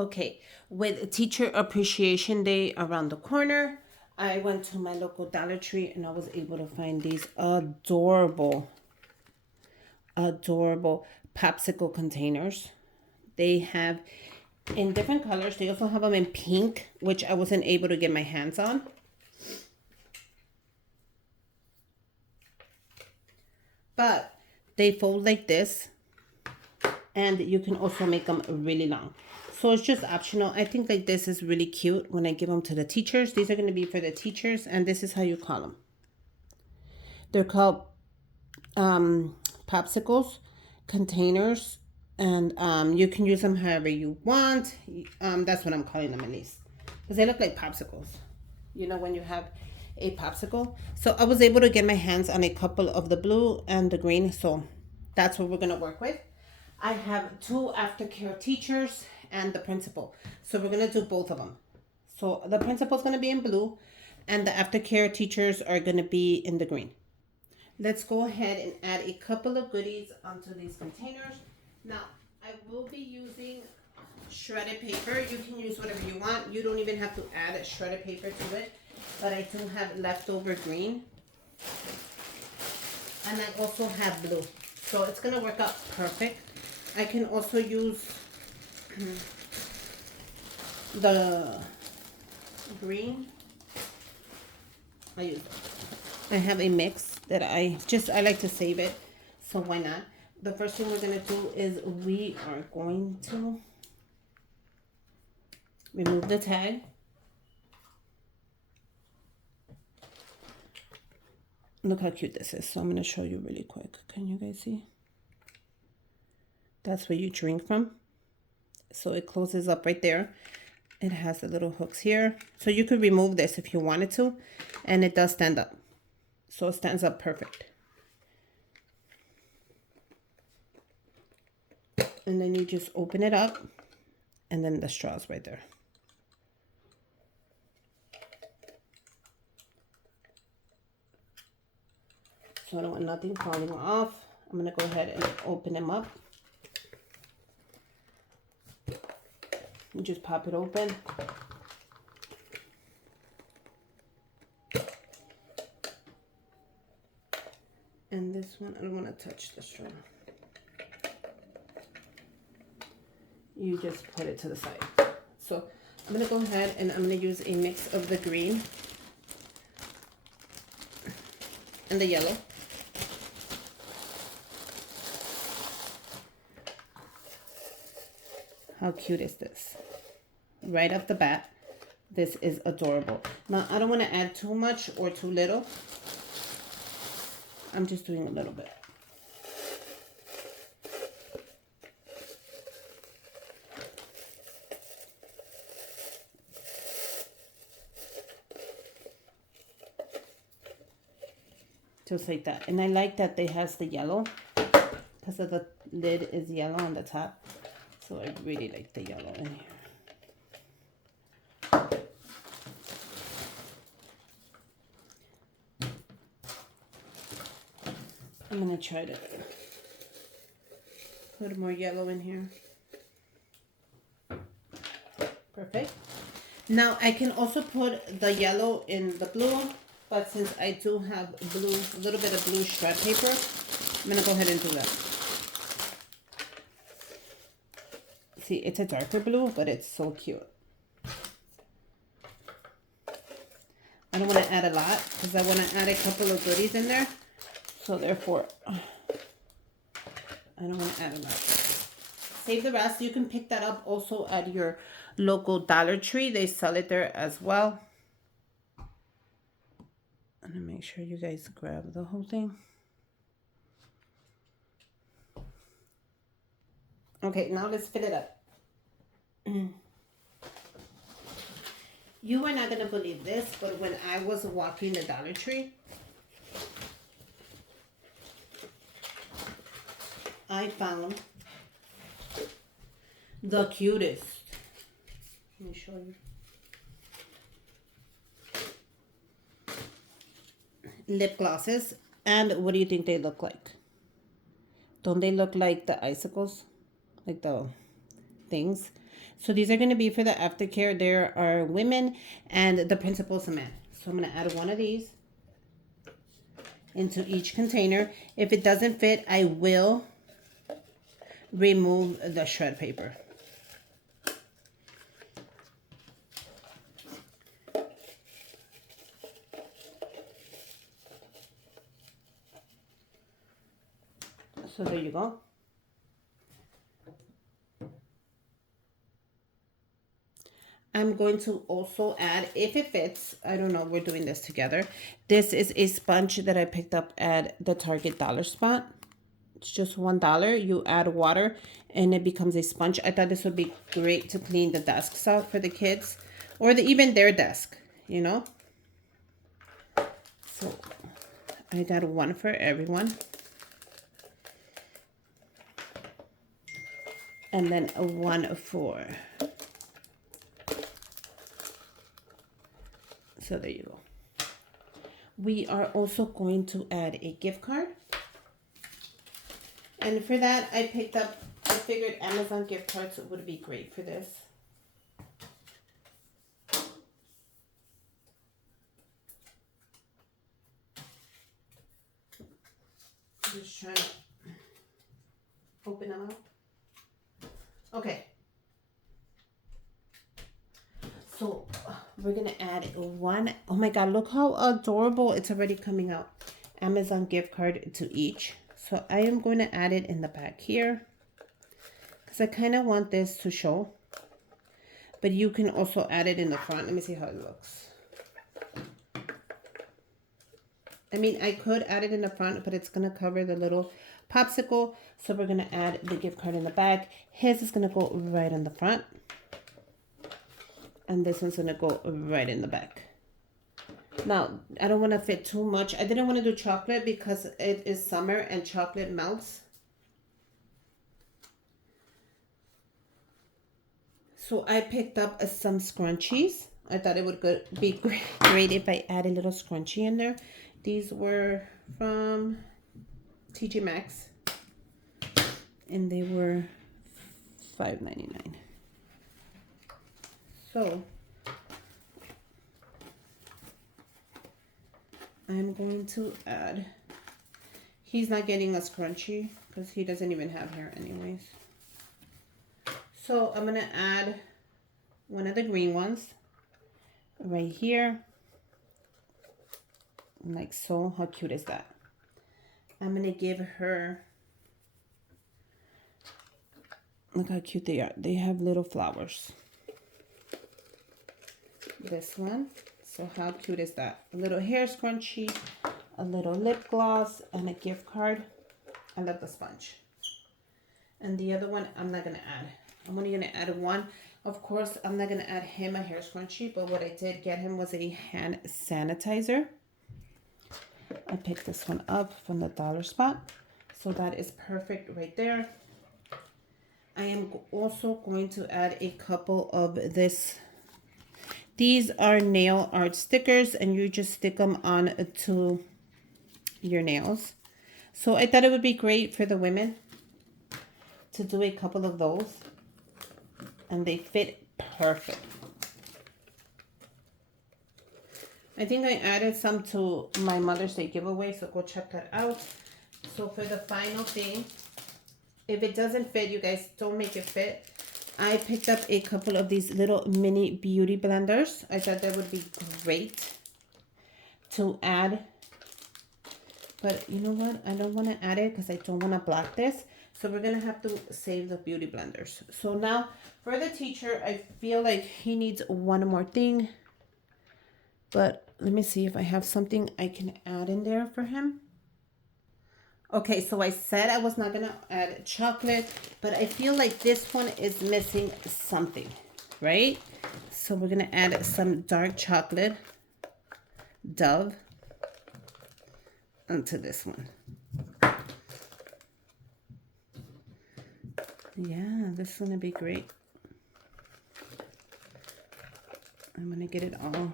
Okay, with Teacher Appreciation Day around the corner, I went to my local Dollar Tree and I was able to find these adorable popsicle containers. They have in different colors. They also have them in pink, which I wasn't able to get my hands on. But they fold like this, and you can also make them really long. So it's just optional. I think like this is really cute when I give them to the teachers. These are going to be for the teachers, and this is how you call them. They're called popsicles, containers, and you can use them however you want. That's what I'm calling them, at least, because they look like popsicles. You know, when you have a popsicle. So I was able to get my hands on a couple of the blue and the green. So that's what we're going to work with. I have two aftercare teachers and the principal. So we're going to do both of them. So the principal's going to be in blue and the aftercare teachers are going to be in the green. Let's go ahead and add a couple of goodies onto these containers. Now, I will be using shredded paper. You can use whatever you want. You don't even have to add shredded paper to it. But I do have leftover green. And I also have blue. So it's going to work out perfect. I can also use the green. I have a mix that I like to save it. So why not? The first thing we're going to do is we are going to remove the tag. Look how cute this is. So I'm going to show you really quick. Can you guys see? That's where you drink from. So it closes up right there. It has the little hooks here. So you could remove this if you wanted to. And it does stand up. So it stands up perfect. And then you just open it up. And then the straw's right there. So I don't want nothing falling off. I'm going to go ahead and open them up. You just pop it open. And this one, I don't want to touch the straw. You just put it to the side. So I'm going to go ahead and I'm going to use a mix of the green and the yellow. How cute is this? Right off the bat, this is adorable. Now, I don't want to add too much or too little. I'm just doing a little bit. Just like that. And I like that they has the yellow because of the lid is yellow on the top. So I really like the yellow in here. I'm going to try to put more yellow in here. Perfect. Now I can also put the yellow in the blue, but since I do have blue, a little bit of blue shred paper, I'm going to go ahead and do that. See, it's a darker blue, but it's so cute. I don't want to add a lot because I want to add a couple of goodies in there. So therefore, I don't want to add a lot. Save the rest. You can pick that up also at your local Dollar Tree. They sell it there as well. I'm going to make sure you guys grab the whole thing. Okay, now let's fill it up. You are not going to believe this, but when I was walking the Dollar Tree, I found the cutest. Let me show you. Lip glosses. And what do you think they look like? Don't they look like the icicles? Like the things? So these are going to be for the aftercare. There are women and the principal's a man. So I'm going to add one of these into each container. If it doesn't fit, I will remove the shred paper. So there you go. I'm going to also add, if it fits, I don't know, we're doing this together. This is a sponge that I picked up at the Target dollar spot. It's just $1. You add water and it becomes a sponge. I thought this would be great to clean the desks out for the kids or even their desk, you know. So I got one for everyone. And then one for. So there you go. We are also going to add a gift card. And for that, I figured Amazon gift cards would be great for this. Just trying to open them up. Okay. So we're going to add one. Oh my God, look how adorable. It's already coming out. Amazon gift card to each. So I am going to add it in the back here because I kind of want this to show. But you can also add it in the front. Let me see how it looks. I mean, I could add it in the front, but it's going to cover the little popsicle. So we're going to add the gift card in the back. His is going to go right in the front. And this one's going to go right in the back. Now, I don't want to fit too much. I didn't want to do chocolate because it is summer and chocolate melts. So I picked up some scrunchies. I thought it would be great if I add a little scrunchie in there. These were from TJ Maxx. And they were $5.99. So I'm going to add, he's not getting a scrunchie because he doesn't even have hair anyways. So I'm going to add one of the green ones right here. Like so. How cute is that? I'm going to give her, look how cute they are. They have little flowers. This one. So how cute is that? A little hair scrunchie, a little lip gloss, and a gift card. I love the sponge. And the other one, I'm not going to add. I'm only going to add one. Of course, I'm not going to add him a hair scrunchie, but what I did get him was a hand sanitizer. I picked this one up from the dollar spot. So that is perfect right there. I am also going to add a couple of this. These are nail art stickers, and you just stick them on to your nails. So I thought it would be great for the women to do a couple of those. And they fit perfect. I think I added some to my Mother's Day giveaway, so go check that out. So for the final thing, if it doesn't fit, you guys don't make it fit. I picked up a couple of these little mini beauty blenders. I thought that would be great to add. But you know what? I don't want to add it because I don't want to block this. So we're going to have to save the beauty blenders. So now for the teacher, I feel like he needs one more thing. But let me see if I have something I can add in there for him. Okay, so I said I was not going to add chocolate, but I feel like this one is missing something, right? So we're going to add some dark chocolate Dove onto this one. Yeah, this is going to be great. I'm going to get it all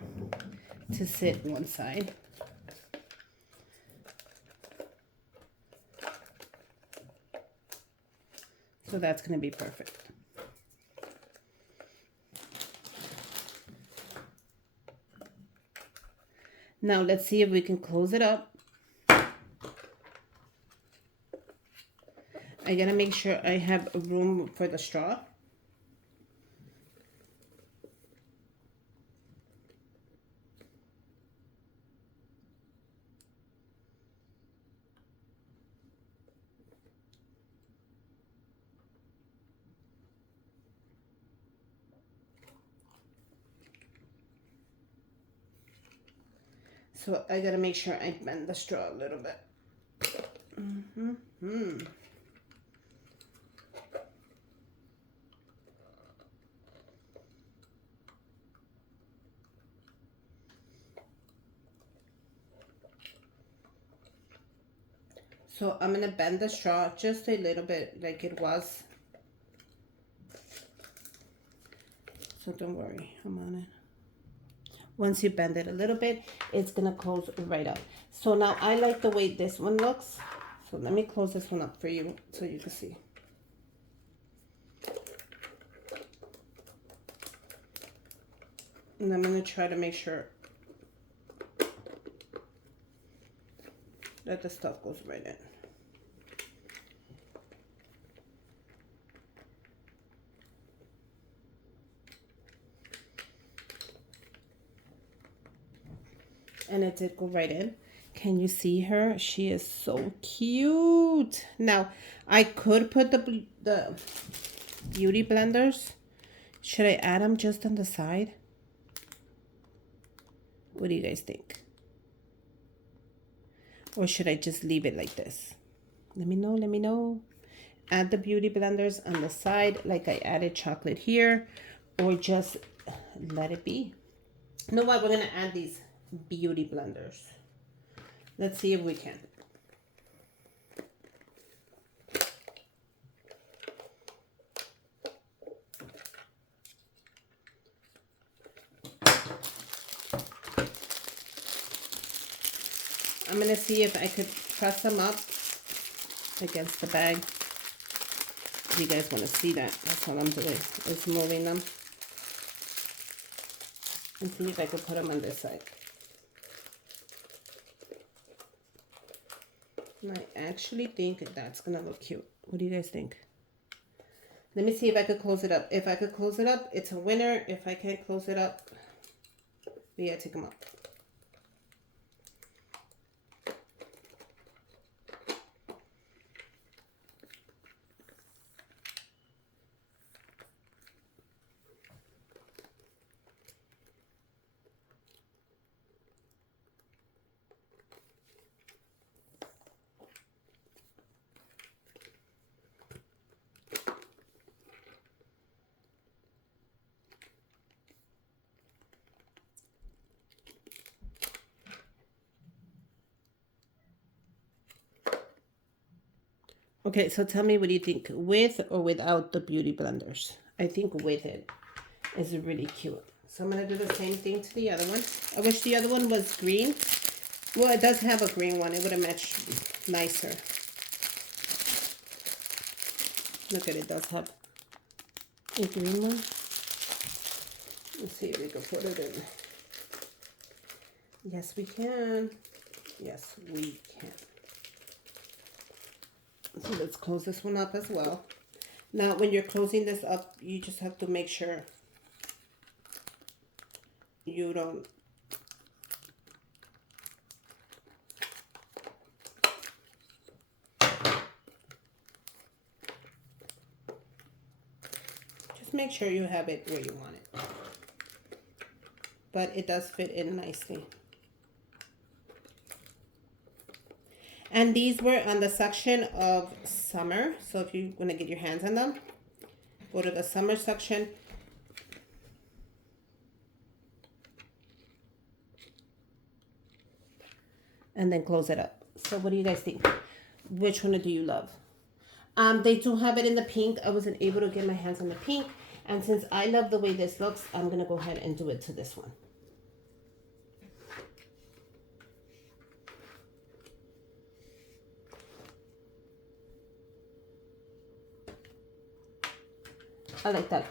to sit one side. So that's going to be perfect. Now let's see if we can close it up. I gotta make sure I have room for the straw. So I gotta make sure I bend the straw a little bit. So I'm gonna bend the straw just a little bit like it was. So don't worry, I'm on it. Once you bend it a little bit, it's gonna close right up. So now I like the way this one looks. So let me close this one up for you so you can see. And I'm gonna try to make sure that the stuff goes right in. And it did go right in. Can you see her? She is so cute. Now, I could put the beauty blenders. Should I add them just on the side? What do you guys think? Or should I just leave it like this? Let me know, let me know. Add the beauty blenders on the side like I added chocolate here, or just let it be. You know what? We're gonna add these beauty blenders. Let's see if we can. I'm gonna see if I could press them up against the bag. If you guys want to see that, that's what I'm doing, is moving them. And see if I could put them on this side. And I actually think that's gonna look cute. What do you guys think? Let me see if I could close it up. If I could close it up, it's a winner. If I can't close it up, we gotta take them up. Okay, so tell me, what do you think? With or without the beauty blenders? I think with it is really cute. So I'm going to do the same thing to the other one. I wish the other one was green. Well, it does have a green one. It would have matched nicer. Look at it, does have a green one. Let's see if we can put it in. Yes, we can. Yes, we can. So let's close this one up as well. Now, when you're closing this up, you just have to make sure you don't just make sure you have it where you want it. But it does fit in nicely. And these were on the section of summer. So if you want to get your hands on them, go to the summer section. And then close it up. So what do you guys think? Which one do you love? They do have it in the pink. I wasn't able to get my hands on the pink. And since I love the way this looks, I'm going to go ahead and do it to this one. I like that.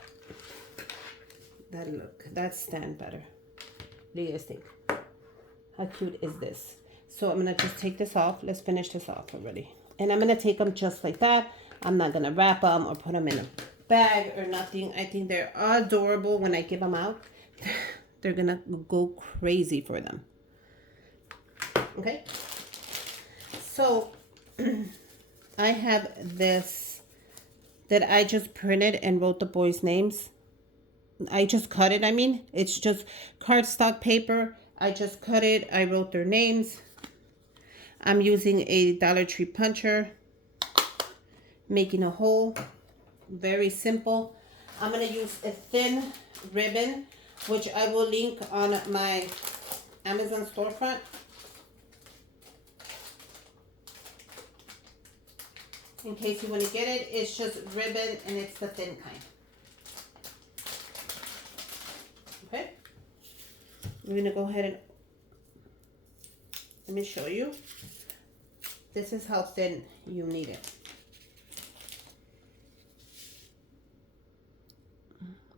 That look. That stand better. What do you guys think? How cute is this? So I'm going to just take this off. Let's finish this off already. And I'm going to take them just like that. I'm not going to wrap them or put them in a bag or nothing. I think they're adorable when I give them out. They're going to go crazy for them. Okay. So I have this that I just printed and wrote the boys' names. I just cut it. I mean, it's just cardstock paper. I just cut it. I wrote their names. I'm using a Dollar Tree puncher, making a hole. Very simple. I'm going to use a thin ribbon, which I will link on my Amazon storefront. In case you want to get it, it's just ribbon and it's the thin kind. Okay. We're going to go ahead and let me show you. This is how thin you need it.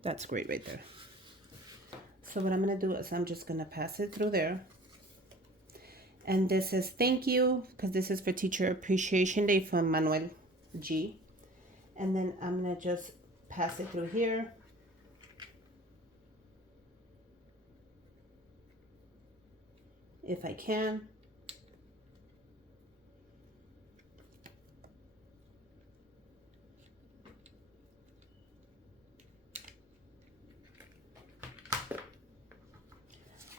That's great right there. So what I'm going to do is I'm just going to pass it through there. And this is thank you, because this is for Teacher Appreciation Day from Manuel G. And then I'm going to just pass it through here. If I can.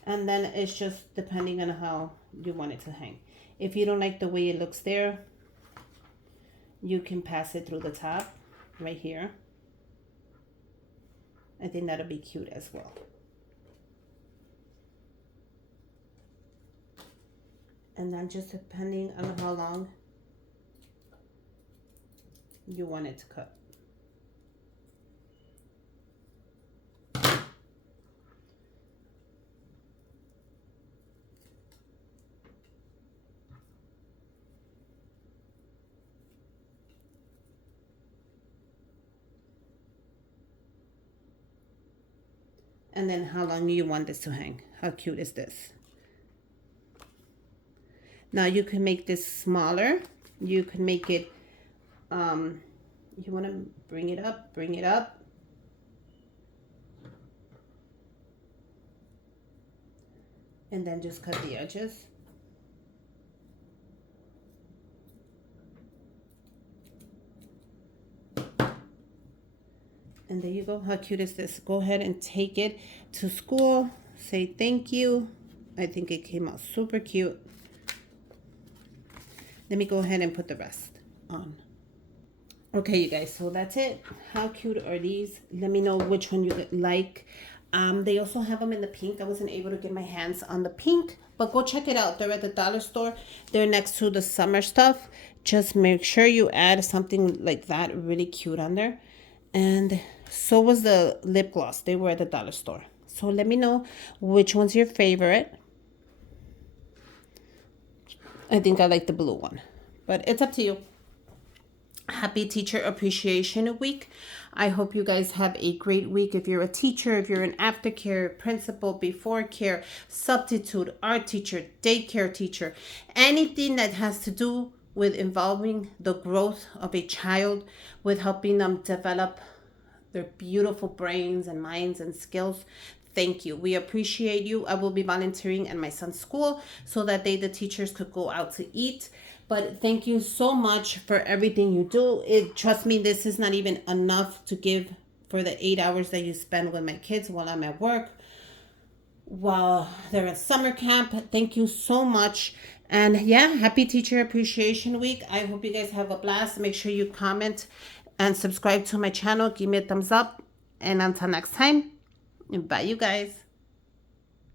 And then it's just depending on how you want it to hang. If you don't like the way it looks there, you can pass it through the top right here. I think that'll be cute as well. And then just depending on how long you want it to cut. And then how long do you want this to hang? How cute is this? Now you can make this smaller. You can make it, you want to bring it up, bring it up. And then just cut the edges. And there you go. How cute is this? Go ahead and take it to school. Say thank you. I think it came out super cute. Let me go ahead and put the rest on. Okay, you guys, so that's it. How cute are these? Let me know which one you like. They also have them in the pink. I wasn't able to get my hands on the pink, but go check it out. They're at the dollar store. They're next to the summer stuff. Just make sure you add something like that really cute on there. And so was the lip gloss. They were at the dollar store. So let me know which one's your favorite. I think I like the blue one, but it's up to you. Happy Teacher Appreciation Week. I hope you guys have a great week. If you're a teacher, if you're an aftercare, principal, before care, substitute, art teacher, daycare teacher, anything that has to do with involving the growth of a child, with helping them develop their beautiful brains and minds and skills. Thank you. We appreciate you. I will be volunteering at my son's school so that the teachers could go out to eat. But thank you so much for everything you do. Trust me, this is not even enough to give for the 8 hours that you spend with my kids while I'm at work, while they're at summer camp. Thank you so much. And yeah, happy Teacher Appreciation Week. I hope you guys have a blast. Make sure you comment and subscribe to my channel. Give me a thumbs up. And until next time, bye you guys.